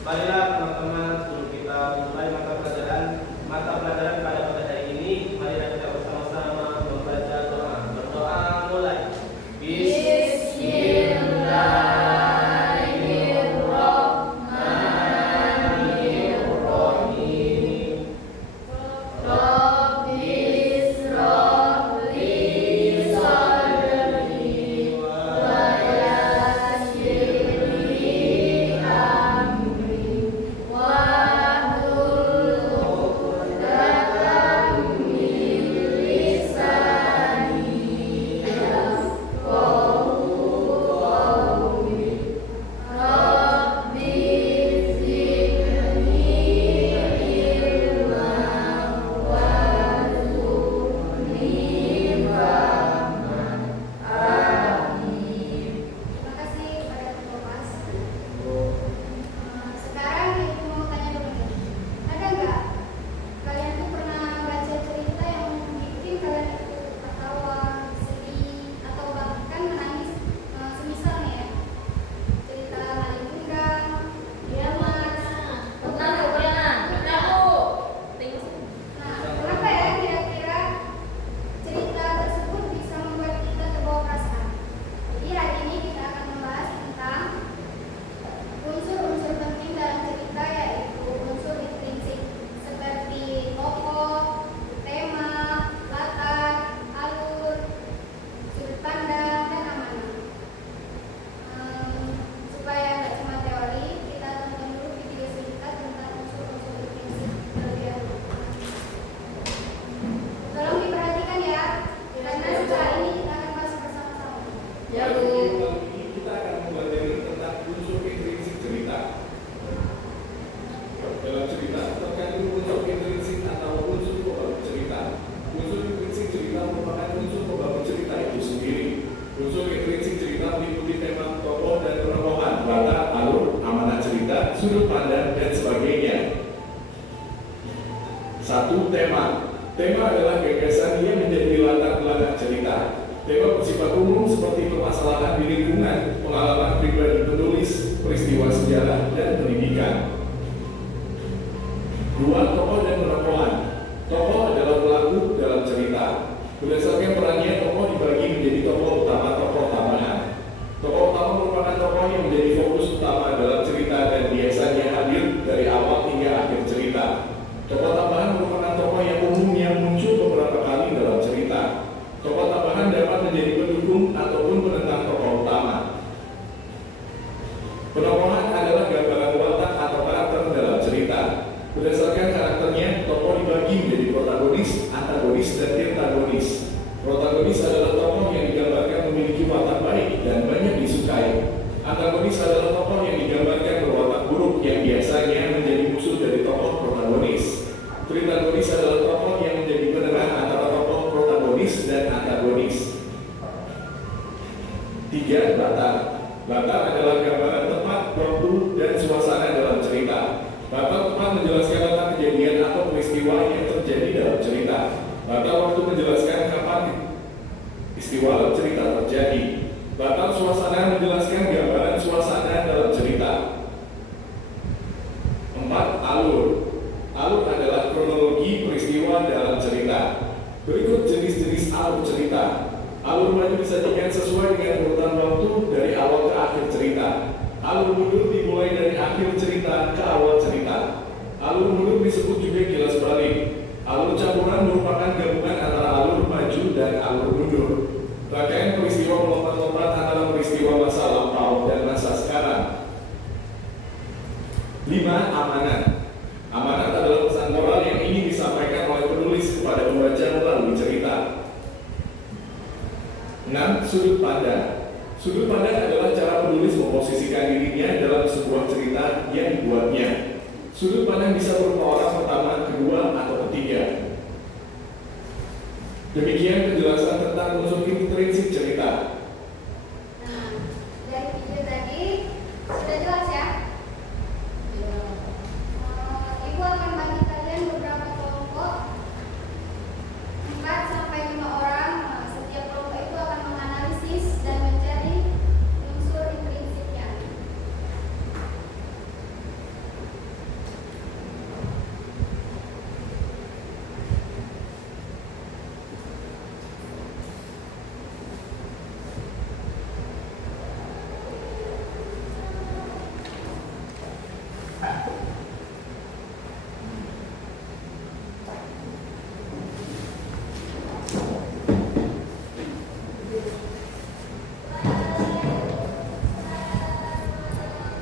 Marilah teman-teman sebelum kita mulai mata pelajaran pada hari ini, marilah kita bersama-sama membaca doa. Berdoa mulai. Bismillahirrahmanirrahim. Rabbis Rabli Sadri wa yassirli amri wahlul 'uqdatam min lisani yafqahu qawli. Rabbi zidni ilman warzuqni fahman. Amin. Terima kasih pada ketua kelas. Sekarang ibu mau tanya dulu nih. Ada nggak kalian tuh pernah baca cerita yang bikin kalian itu tertawa, sedih, atau bahkan menangis? Semisal nih ya, cerita Malin Kundang, Iya, Mas. Pernah. Nah, kenapa ya kira-kira cerita tersebut bisa membuat kita terbawa perasaan? Jadi hari ini kita akan membahas tentang unsur-unsur penting dalam cerita, yaitu unsur intrinsik seperti tokoh, tema, latar, alur, sudut pandang, dan amanah. Supaya nggak cuma teori, kita tonton dulu video singkat tentang unsur-unsur intrinsik terlebih dahulu. Tolong diperhatikan ya, karena setelah ini kita akan bahas bersama-sama. Ya, Kali Bu. ini kita akan mempelajari tentang unsur intrinsik cerita. Dalam cerita terkandung unsur intrinsik atau unsur pembawa cerita. Unsur intrinsik cerita merupakan unsur pembawa cerita itu sendiri. Unsur intrinsik cerita meliputi tema tokoh dan penemuan, latar, alur, amanah cerita, sudut pandang, dan sebagainya. Satu, tema. Tema adalah gagasan yang menjadi latar belakang cerita. Tema bersifat umum seperti permasalahan di lingkungan, pengalaman pribadi penulis, peristiwa sejarah, dan pendidikan. Dua, tokoh dan penemuan. Tokoh adalah pelaku dalam cerita. Berdasarkan perannya, tokoh dibagi menjadi tokoh utama, tokoh tambahan. Tokoh utama merupakan tokoh yang menjadi fokus utama dalam cerita dan biasanya hadir dari awal hingga akhir cerita. Tokoh tambahan merupakan tokoh yang umum yang muncul beberapa kali dalam cerita. Tokoh tambahan dapat menjadi pendukung ataupun penentang tokoh utama. Penokohan adalah gambaran watak atau karakter dalam cerita. Berdasarkan karakternya, tokoh dibagi menjadi protagonis, antagonis, dan antagonis. Protagonis adalah tokoh yang digambarkan memiliki watak baik dan banyak disukai. Antagonis adalah tokoh yang digambarkan berwatak buruk yang biasanya menjadi musuh dari tokoh protagonis. Tritagonis adalah tokoh yang menjadi penerang antara tokoh protagonis dan antagonis. Tiga, latar. Latar adalah gambaran tempat, waktu, dan suasana dalam cerita. Latar tempat menjelaskan tentang kejadian atau peristiwa yang terjadi dalam cerita. Latar waktu menjelaskan kapan peristiwa dalam cerita terjadi. Latar suasana menjelaskan gambaran suasana dalam cerita. Empat, alur. Alur adalah kronologi peristiwa dalam cerita. Berikut jenis-jenis alur cerita. Alur maju disajikan sesuai dengan urutan waktu dari awal ke akhir cerita. Alur mundur dimulai dari akhir cerita ke awal cerita. Alur mundur disebut juga kilas balik. Alur campuran merupakan gabungan antara alur maju dan alur mundur. Rangkaian peristiwa melompat-lompat antara peristiwa masa lampau dan masa sekarang. 5. Amanat. Amanat adalah pesan moral yang ingin disampaikan oleh penulis kepada pembaca melalui cerita. 6. Sudut pandang. Sudut pandang adalah cara penulis memposisikan dirinya dalam sebuah cerita yang dibuatnya. Sudut pandang bisa berupa orang pertama, kedua, atau ketiga. Demikian penjelasan tentang unsur intrinsik cerita. Nah, dari video tadi sudah jelas ya? Ibu akan bagi kalian beberapa kelompok 4 sampai 5 orang. Setiap kelompok itu akan menganalisis dan mencari unsur intrinsiknya.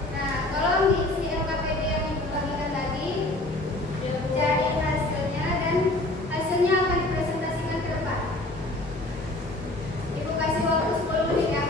Nah, tolong diisi LKPD yang dibagikan tadi, cari hasilnya dan hasilnya akan dipresentasikan ke depan. Ibu kasih waktu 10 menit ya.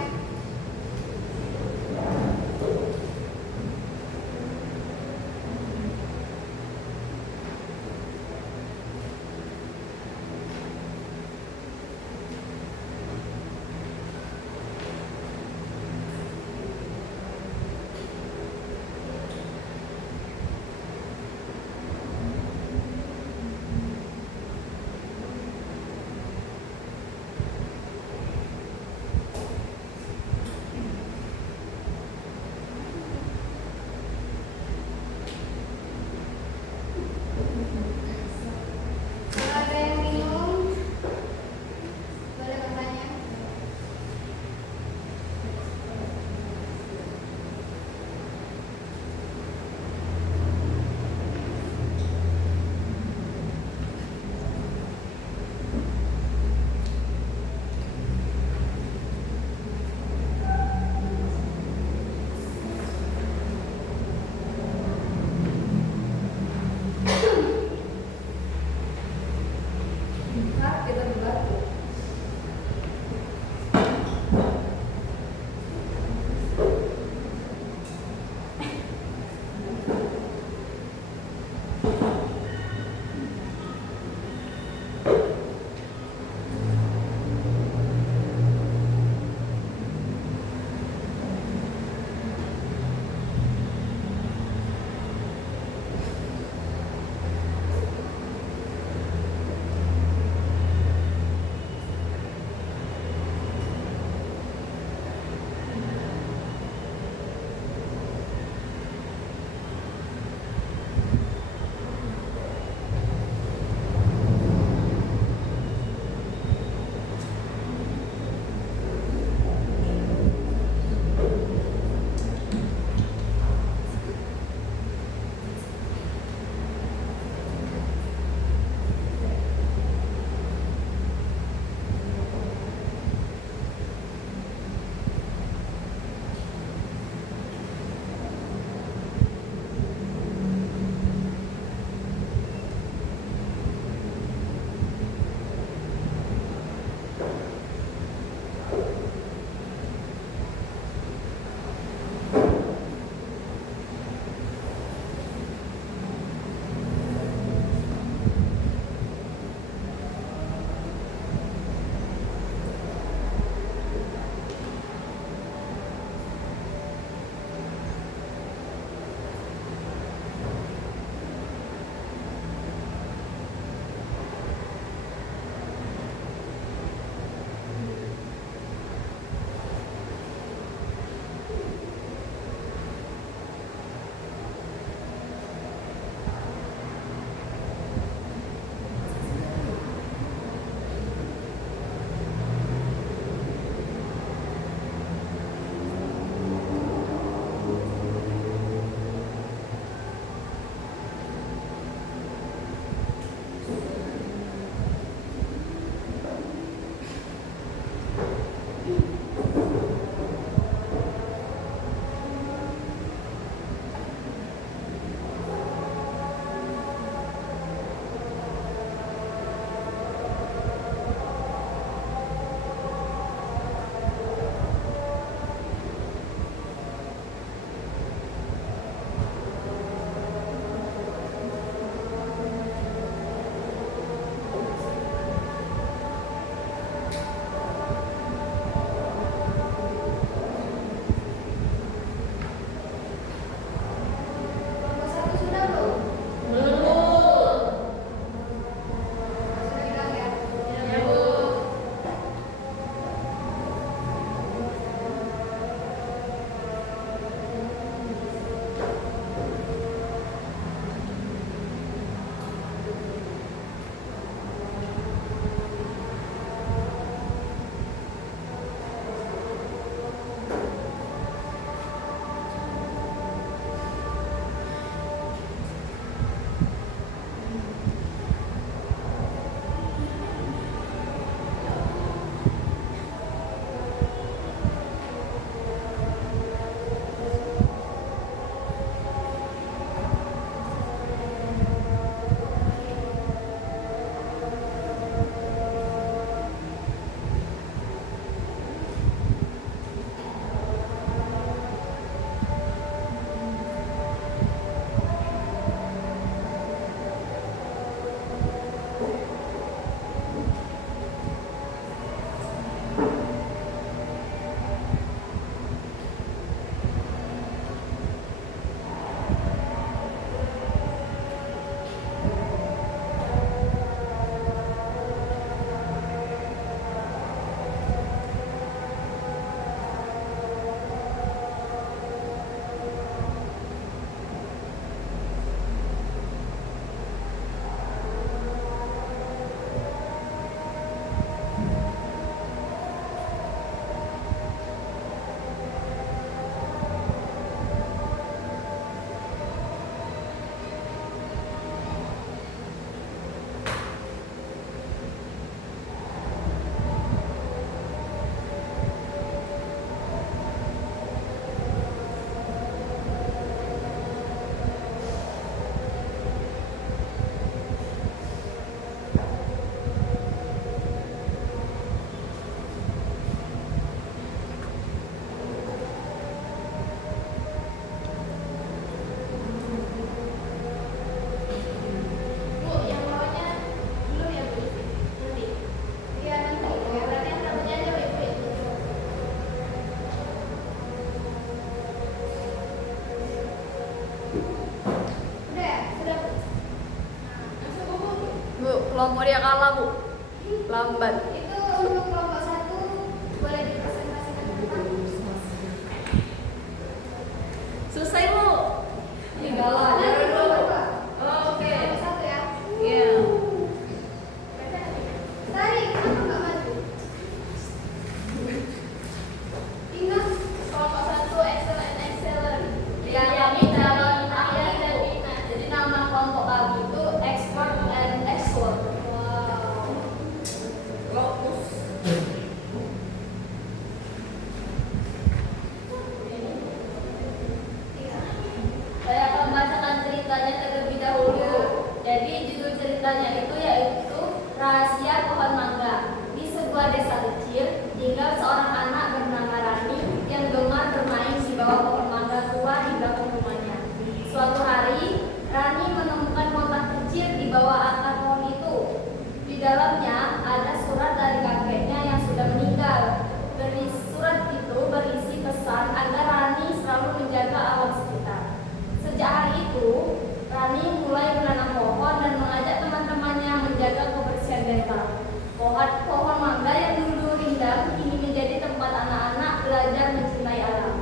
kelompok dia kalah, Bu. Lambat. Itu untuk kelompok 1 boleh dipresentasikan tentang Selesai, Bu. Tinggal aja dulu. Oke. kelompok 1 ya. Iya. Tari, kenapa nggak maju? Tina, Kelompok 1 Excel and Exceller. Ya, kami calon ahli dan Dina. Jadi nama kelompok kami itu Expert and Excellent. wow. Lokus. Saya akan membacakan ceritanya terlebih dahulu. Jadi judul ceritanya itu yaitu Rahasia Pohon Mangga. Di sebuah desa kecil tinggal seorang anak bernama Rani yang gemar bermain di bawah pohon mangga tua di belakang rumahnya. Suatu hari Rani menemukan kotak kecil di bawah akar pohon itu. Di dalamnya ada surat dari kakeknya yang sudah meninggal. Surat itu berisi pesan agar Rani selalu menjaga alam sekitar. Sejak hari itu, Rani mulai menanam pohon dan mengajak teman-temannya menjaga kebersihan desa. Pohon mangga yang dulu rindang kini menjadi tempat anak-anak belajar mencintai alam.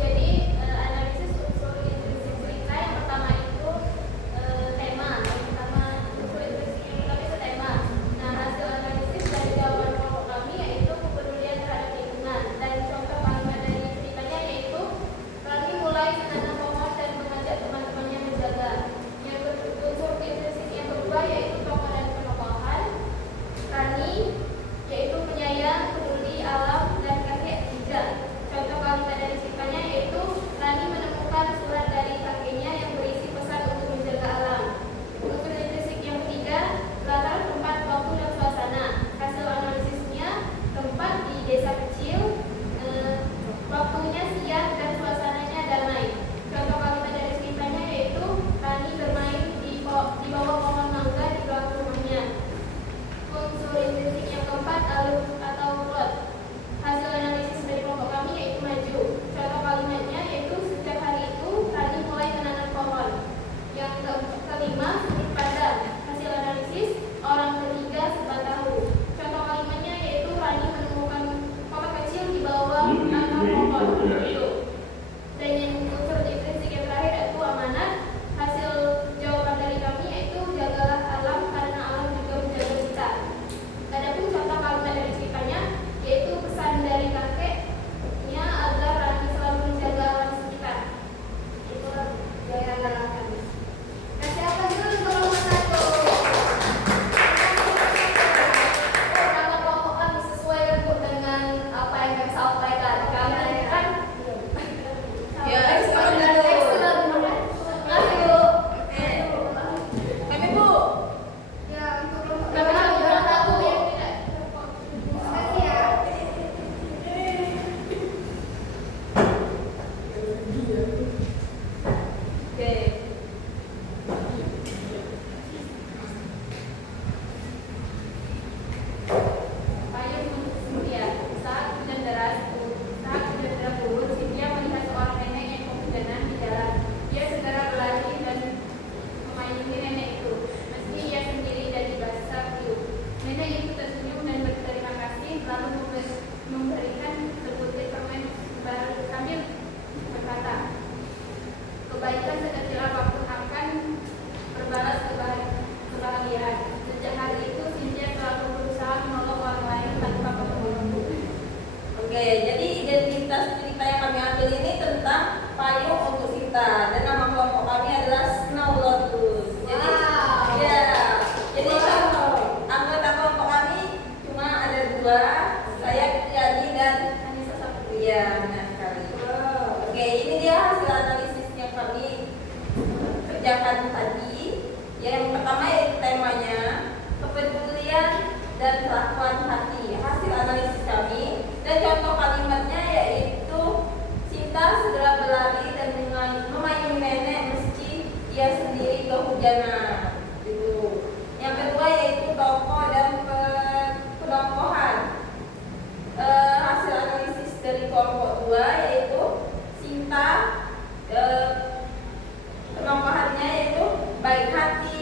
Jadi analisis unsur intrinsik cerita yang pertama itu tema. Yang pertama unsur intrinsik yang pertama itu tema. Nah, hasil analisis dari jawaban kelompok kami yaitu kepedulian terhadap lingkungan, dan contoh kalimat dari ceritanya yaitu kami mulai menanam pohon dan mengajak teman-temannya menjaga. Yang unsur intrinsik yang kedua yaitu tokoh dan penokohan. Rani yaitu penyayang, peduli alam, dan kakek bijak. Contoh kalimat dari ceritanya yaitu Rani menemukan surat dari kakeknya yang berisi pesan untuk menjaga alam. Unsur intrinsik yang ketiga, latar tempat, waktu, dan suasana. Hasil analisisnya, tempat di desa kecil, waktunya siang, dan suasananya damai. Contoh kalimat dari ceritanya yaitu Rani bermain di bawah pohon mangga di belakang rumahnya. Unsur intrinsik yang keempat, alur atau plot. Hasil analisis dari kelompok kami yaitu maju. Contoh kalimatnya yaitu sejak hari itu Rani mulai menanam pohon. Yang kelima, sudut pandang. Hasil analisis, orang ketiga serba tahu. Contoh kalimatnya yaitu Rani menemukan kotak kecil di bawah akar pohon. Itu. Dan yang unsur intrinsik yang terakhir yaitu amanat. Hasil jawaban dari kami yaitu jagalah alam karena alam juga menjaga kita. Adapun contoh kalimat dari ceritanya yaitu pesan dari kakeknya agar Rani selalu menjaga alam sekitar. Itulah jawaban kami. Kasih apa dulu untuk kelompok 1? Nama kelompok kami sesuai dengan apa yang kami sampaikan. Kami kan ya expert dan excellent. Makasih, Bu. Kami, Bu. Ya, untuk kelompok Kami dua, juara satu. kasih ya. Oke. Payung untuk Cynthia. Saat hujan deras turun, Cynthia melihat seorang nenek yang kehujanan di jalan. Dia segera berlari dan memayungi nenek itu, meski ia sendiri jadi basah kuyup. Nenek itu tersenyum dan berterima kasih, lalu memberikan sebutir permen sambil berkata, kebaikan sekecil apapun akan berbalas kebahagiaan. Sejak hari itu, Cynthia selalu berusaha menolong orang lain tanpa menunggu. Oke, jadi identitas cerita yang kami ambil ini tentang payung untuk Sinta, dan nama kelompok kami adalah Snow Lotus. Jadi, Wow. ya, jadi anggota kelompok kami cuma ada 2, saya Yani dan Anissa Saputria. Benar sekali. Oke, ini dia hasil analisis yang kami kerjakan tadi. Yang pertama yaitu temanya kepedulian dan kelakuan hati. Hasil analisis kami dan contoh kalimatnya yaitu Sinta segera berlari dan memayungi nenek meski ia sendiri kehujanan. Gitu. Yang kedua yaitu tokoh dan penokohan. Hasil analisis dari kelompok 2 yaitu Sinta, penokohannya yaitu baik hati,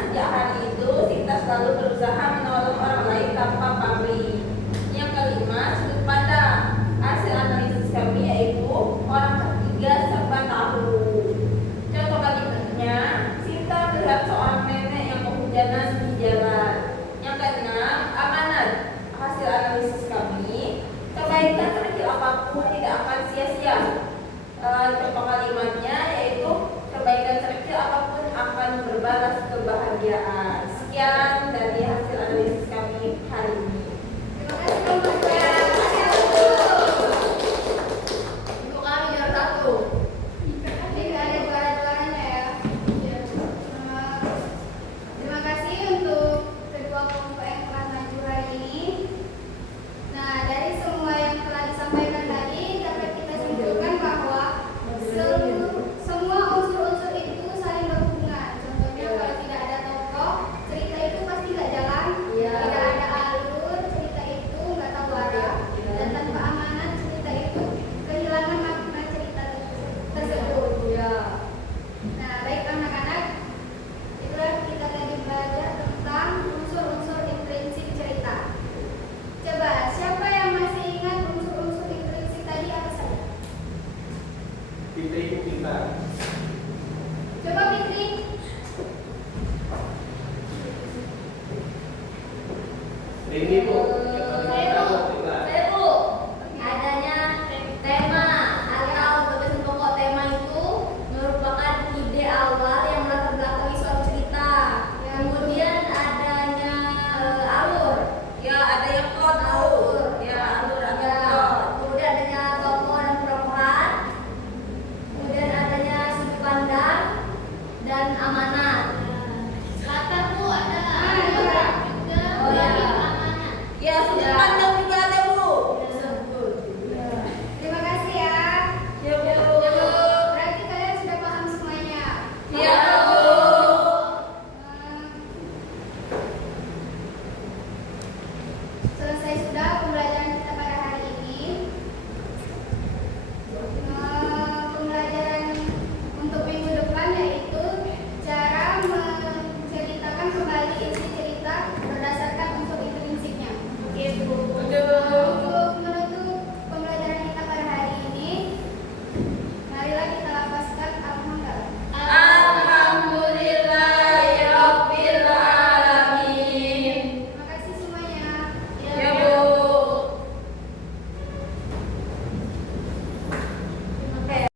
sejak hari itu Sinta selalu berusaha menolong orang lain tanpa pamrih. Yang kelima, sudut pandang. Hasil analisis kami yaitu orang ketiga serba tahu. Contoh kalimatnya, Sinta melihat seorang nenek yang kehujanan di jalan. Yang keenam, amanat. Hasil analisis kami, kebaikan sekecil apapun tidak akan sia-sia. Contoh kalimatnya yaitu kebaikan sekecil apapun akan berbalas kebahagiaan. Sekian dari hasil analisis kami hari ini. Terima kasih teman-teman. Ibu kami juara satu. Jadi ada juara-juaranya ya. Terima kasih untuk kedua kelompok yang telah maju hari ini. Nah, dari semua yang telah disampaikan tadi dapat kita simpulkan bahwa semua unsur-unsur itu saling berhubungan. Contohnya kalau tidak ada tokoh, cerita itu pasti nggak jalan. Iya. Tidak ada alur, cerita itu nggak tahu arah. Dan tanpa amanat, cerita itu kehilangan makna cerita tersebut. Ya. Nah, baik anak-anak, itulah kita tadi belajar tentang unsur-unsur intrinsik cerita. Coba, siapa yang masih ingat unsur-unsur intrinsik tadi apa saja? Fitri Ibu Pintar. Coba Fitri. Rini Bu.